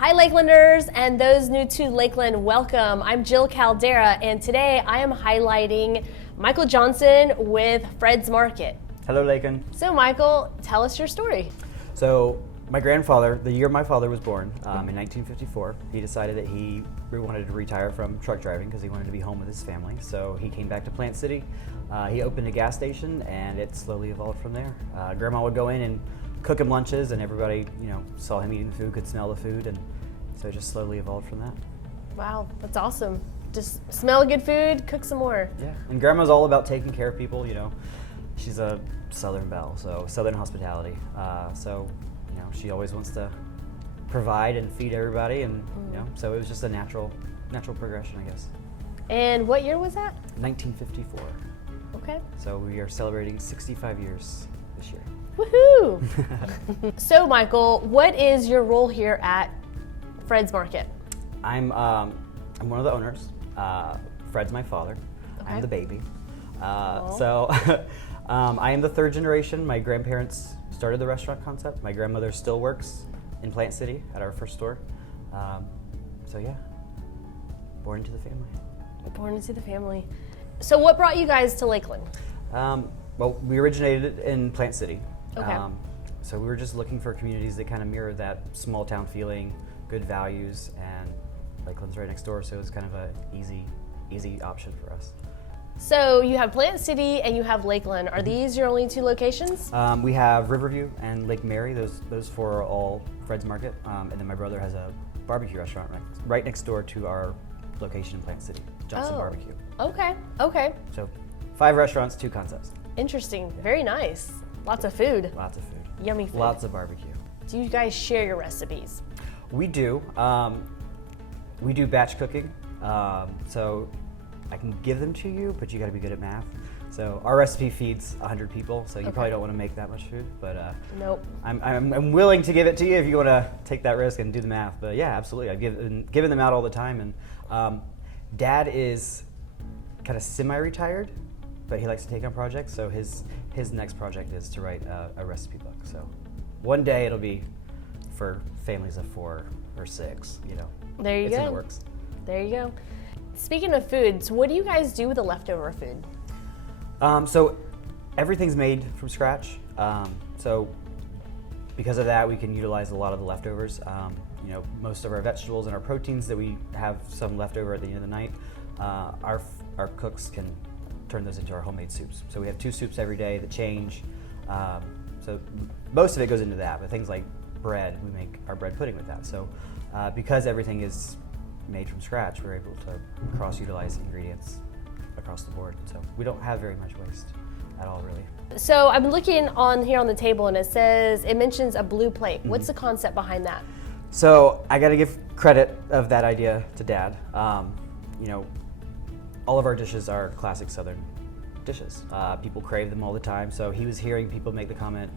Hi Lakelanders and those new to Lakeland, welcome. I'm Jill Caldera and today I am highlighting Michael Johnson with Fred's Market. Hello Lakeland. So Michael, tell us your story. So my grandfather, the year my father was born, in 1954, he decided that he wanted to retire from truck driving because he wanted to be home with his family. So he came back to Plant City. He opened a gas station and it slowly evolved from there. Grandma would go in and cook him lunches and everybody, saw him eating the food, could smell the food, and so it just slowly evolved from that. Wow, that's awesome. Just smell good food, cook some more. Yeah, and Grandma's all about taking care of people, She's a Southern belle, so Southern hospitality. She always wants to provide and feed everybody, and so it was just a natural progression, I guess. And what year was that? 1954. Okay. So we are celebrating 65 years this year. Woohoo! So Michael, what is your role here at Fred's Market? I'm one of the owners. Fred's my father. Okay. I'm the baby. I am the third generation. My grandparents started the restaurant concept. My grandmother still works in Plant City at our first store. Born into the family. Born into the family. So what brought you guys to Lakeland? Well, we originated in Plant City. Okay. So we were just looking for communities that kind of mirror that small town feeling, good values, and Lakeland's right next door, so it was kind of an easy option for us. So you have Plant City and you have Lakeland. Are these your only two locations? We have Riverview and Lake Mary. Those four are all Fred's Market. And then my brother has a barbecue restaurant right next door to our location in Plant City, Johnson Barbecue. Okay. So 5 restaurants, 2 concepts. Interesting. Very nice. Lots of food. Lots of food. Yummy food. Lots of barbecue. Do you guys share your recipes? We do. We do batch cooking. So I can give them to you, but you got to be good at math. So our recipe feeds 100 people, so you probably don't want to make that much food. But nope. I'm willing to give it to you if you want to take that risk and do the math. But yeah, absolutely. I've given them out all the time. And Dad is kind of semi-retired, but he likes to take on projects. So his next project is to write a recipe book. So one day it'll be for families of 4 or 6. There you it's go. In the works. There you go. Speaking of foods, what do you guys do with the leftover food? So everything's made from scratch. So because of that, we can utilize a lot of the leftovers. Most of our vegetables and our proteins that we have some leftover at the end of the night, our cooks can turn those into our homemade soups. So we have 2 soups every day that change. So most of it goes into that, but things like bread, we make our bread pudding with that. So because everything is made from scratch, we're able to cross-utilize ingredients across the board. So we don't have very much waste at all, really. So I'm looking on here on the table and it mentions a blue plate. What's the concept behind that? So I got to give credit of that idea to Dad. All of our dishes are classic Southern dishes. People crave them all the time. So he was hearing people make the comment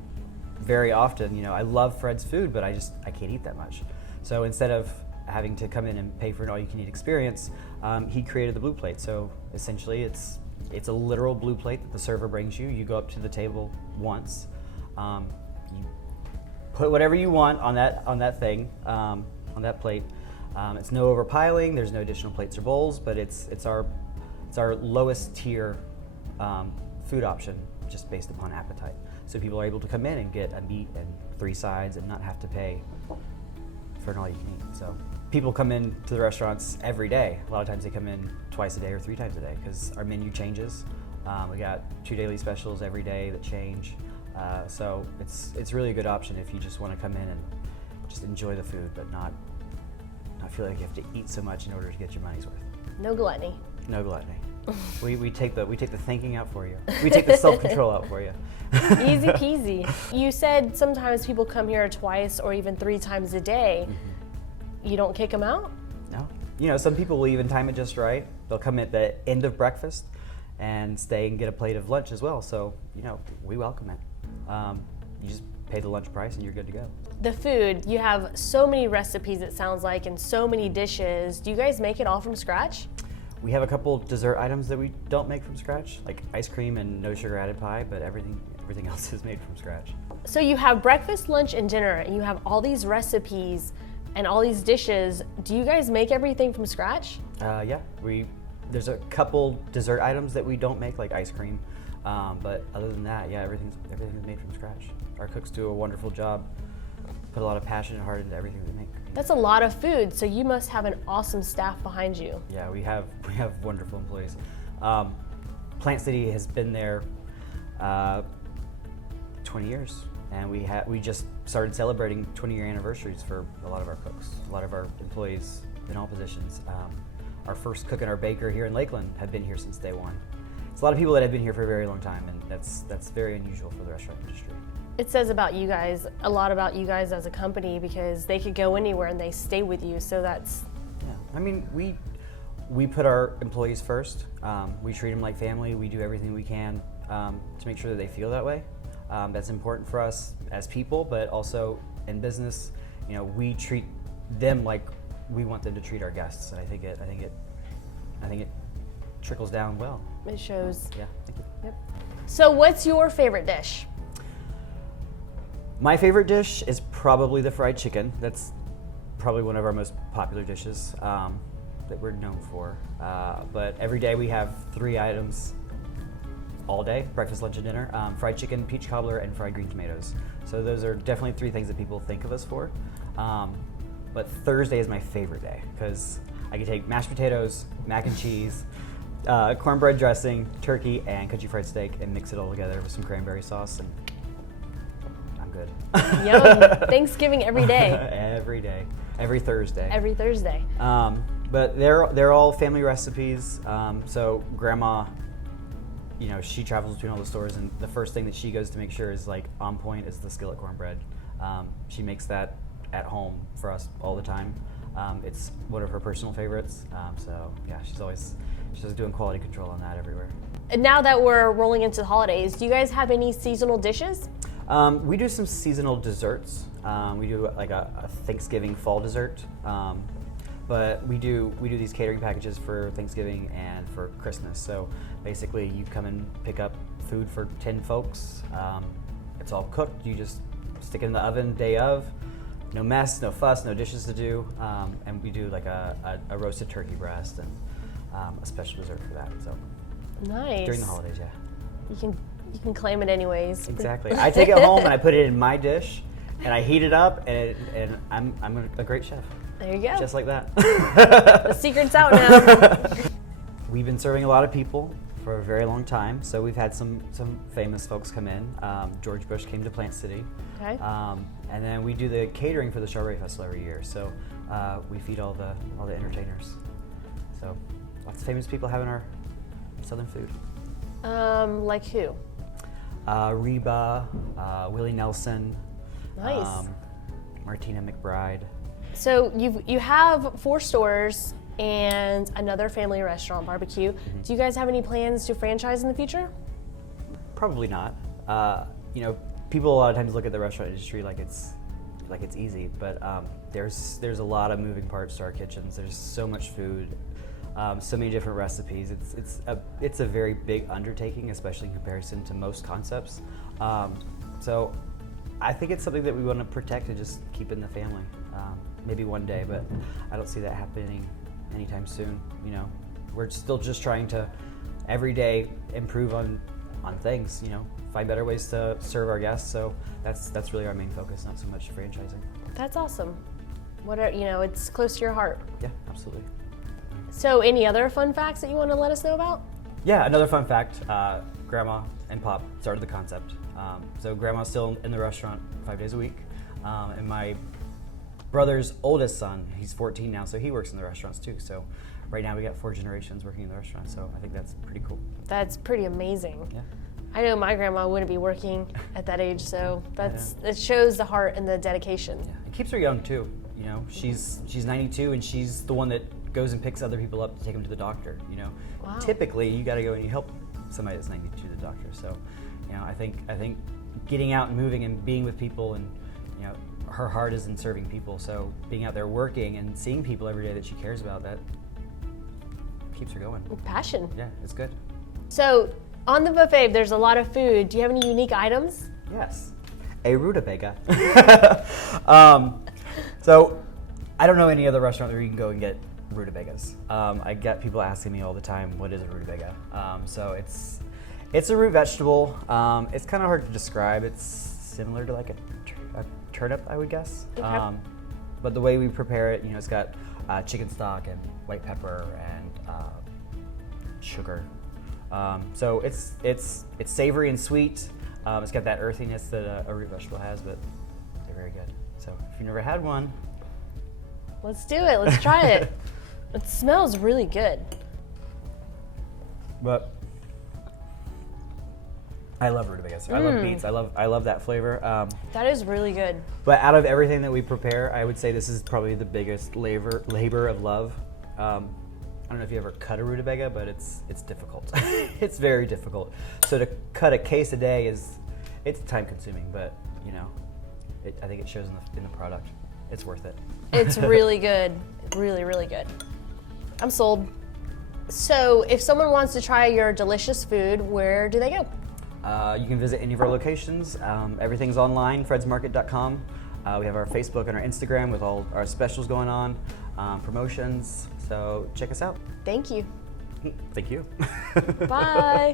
very often, I love Fred's food, but I can't eat that much. So instead of having to come in and pay for an all-you-can-eat experience, he created the blue plate. So essentially, it's a literal blue plate that the server brings you. You go up to the table once, you put whatever you want on that thing, on that plate. It's no overpiling. There's no additional plates or bowls, but it's our lowest tier food option, just based upon appetite. So people are able to come in and get a meat and 3 sides and not have to pay for an all-you-can-eat. So people come in to the restaurants every day. A lot of times they come in twice a day or 3 times a day because our menu changes. We got 2 daily specials every day that change. So it's really a good option if you just want to come in and just enjoy the food, but not feel like you have to eat so much in order to get your money's worth. No gluttony. No gluttony. We take the thinking out for you. We take the self-control out for you. Easy peasy. You said sometimes people come here twice or even 3 times a day. Mm-hmm. You don't kick them out? No. Some people will even time it just right. They'll come at the end of breakfast and stay and get a plate of lunch as well. So, we welcome it. You just pay the lunch price and you're good to go. The food, you have so many recipes, it sounds like, and so many dishes. Do you guys make it all from scratch? We have a couple dessert items that we don't make from scratch, like ice cream and no sugar added pie, but everything else is made from scratch. So you have breakfast, lunch, and dinner, and you have all these recipes. and all these dishes. Do you guys make everything from scratch? Yeah, there's a couple dessert items that we don't make, like ice cream, but other than that, yeah, everything's made from scratch. Our cooks do a wonderful job, put a lot of passion and heart into everything we make. That's a lot of food, so you must have an awesome staff behind you. Yeah, we have wonderful employees. Plant City has been there 20 years, and we just started celebrating 20-year anniversaries for a lot of our cooks, a lot of our employees in all positions. Our first cook and our baker here in Lakeland have been here since day one. It's a lot of people that have been here for a very long time, and that's very unusual for the restaurant industry. It says about you guys, a lot about you guys as a company, because they could go anywhere and they stay with you, so that's... Yeah, I mean, we put our employees first. We treat them like family. We do everything we can to make sure that they feel that way. That's important for us as people, but also in business. You know, we treat them like we want them to treat our guests, and I think it trickles down well. It shows. Yeah, thank you. Yep. So what's your favorite dish? My favorite dish is probably the fried chicken. That's probably one of our most popular dishes that we're known for. But every day we have 3 items all day, breakfast, lunch, and dinner. Fried chicken, peach cobbler, and fried green tomatoes. So those are definitely 3 things that people think of us for. But Thursday is my favorite day because I can take mashed potatoes, mac and cheese, cornbread dressing, turkey, and country fried steak and mix it all together with some cranberry sauce, and I'm good. Yum. Thanksgiving every day. Every day. Every Thursday. Every Thursday. But they're all family recipes. So grandma, you know, she travels between all the stores, and the first thing that she goes to make sure is like on point is the skillet cornbread. She makes that at home for us all the time. It's one of her personal favorites. So yeah, she's always doing quality control on that everywhere. And now that we're rolling into the holidays, do you guys have any seasonal dishes? We do some seasonal desserts. We do like a Thanksgiving fall dessert. But we do these catering packages for Thanksgiving and for Christmas. So basically, you come and pick up food for 10 folks. It's all cooked. You just stick it in the oven day of. No mess, no fuss, no dishes to do. And we do like a roasted turkey breast and a special dessert for that. So nice. During the holidays, yeah. You can claim it anyways. Exactly. I take it home and I put it in my dish, and I heat it up, and I'm a great chef. There you go. Just like that. The secret's out now. We've been serving a lot of people for a very long time, so we've had some famous folks come in. George Bush came to Plant City. Okay. And then we do the catering for the Strawberry Festival every year. So we feed all the entertainers. So lots of famous people having our Southern food. Like who? Reba, Willie Nelson. Nice. Martina McBride. So you have 4 stores and another family restaurant, barbecue. Mm-hmm. Do you guys have any plans to franchise in the future? Probably not. You know, people a lot of times look at the restaurant industry like it's easy, but there's a lot of moving parts to our kitchens. There's so much food, so many different recipes. It's a very big undertaking, especially in comparison to most concepts. So I think it's something that we want to protect and just keep in the family. Maybe one day, but I don't see that happening anytime soon. You know, we're still just trying to every day improve on things. You know, find better ways to serve our guests. So that's really our main focus, not so much franchising. That's awesome. It's close to your heart. Yeah, absolutely. So any other fun facts that you want to let us know about? Yeah, another fun fact, Grandma and Pop started the concept. So Grandma's still in the restaurant 5 days a week. And my brother's oldest son, he's 14 now, so he works in the restaurants too. So right now we got 4 generations working in the restaurant, so I think that's pretty cool. That's pretty amazing. Yeah. I know my grandma wouldn't be working at that age, so it shows the heart and the dedication. Yeah. It keeps her young too. You know, she's 92 and she's the one that goes and picks other people up to take them to the doctor. You know, Wow. Typically you got to go and you help somebody that's 92 to the doctor. So, you know, I think getting out and moving and being with people, and you know, her heart is in serving people. So being out there working and seeing people every day that she cares about, that keeps her going. Passion. Yeah, it's good. So on the buffet, there's a lot of food. Do you have any unique items? Yes, a rutabaga. So I don't know any other restaurant where you can go and get rutabagas. I get people asking me all the time, what is a rutabaga? So it's a root vegetable. It's kind of hard to describe. It's similar to like a turnip, I would guess. Okay. But the way we prepare it, it's got chicken stock and white pepper and sugar. So it's savory and sweet. It's got that earthiness that a root vegetable has, but they're very good. So if you've never had one, Let's do it. Let's try it. It smells really good. but I love rutabagas. I love beets. I love that flavor. That is really good. But out of everything that we prepare, I would say this is probably the biggest labor of love. I don't know if you ever cut a rutabaga, but it's difficult. It's very difficult. So to cut a case a day it's time consuming, but I think it shows in the product. It's worth it. It's really good. Really, really good. I'm sold. So if someone wants to try your delicious food, where do they go? You can visit any of our locations. Everything's online, fredsmarket.com. We have our Facebook and our Instagram with all our specials going on, promotions. So check us out. Thank you. Thank you. Bye.